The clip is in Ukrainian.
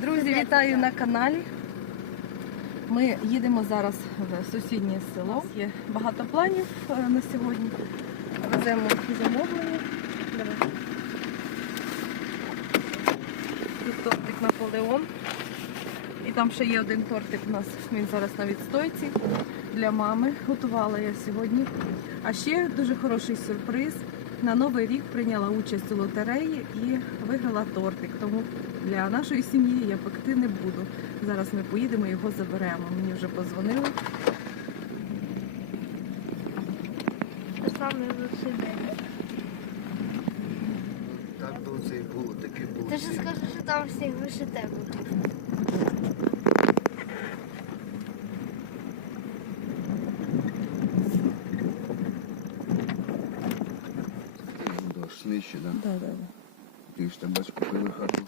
Друзі, вітаю на каналі. Ми їдемо зараз в сусіднє село. Є багато планів е, на сьогодні. Веземо замовлення. Тут тортик Наполеон. І там ще є один тортик у нас. Він зараз на відстойці для мами. Готувала я сьогодні. А ще дуже хороший сюрприз. На новий рік прийняла участь у лотереї і виграла тортик. Тому для нашої сім'ї я пекти не буду. Зараз ми поїдемо і його заберемо. Мені вже позвонили. Саме так до це і було, таке було. Ти ж скажи, що там всіх вище аж Так, да? Да, да, да. Ти ж там бачиш купили хату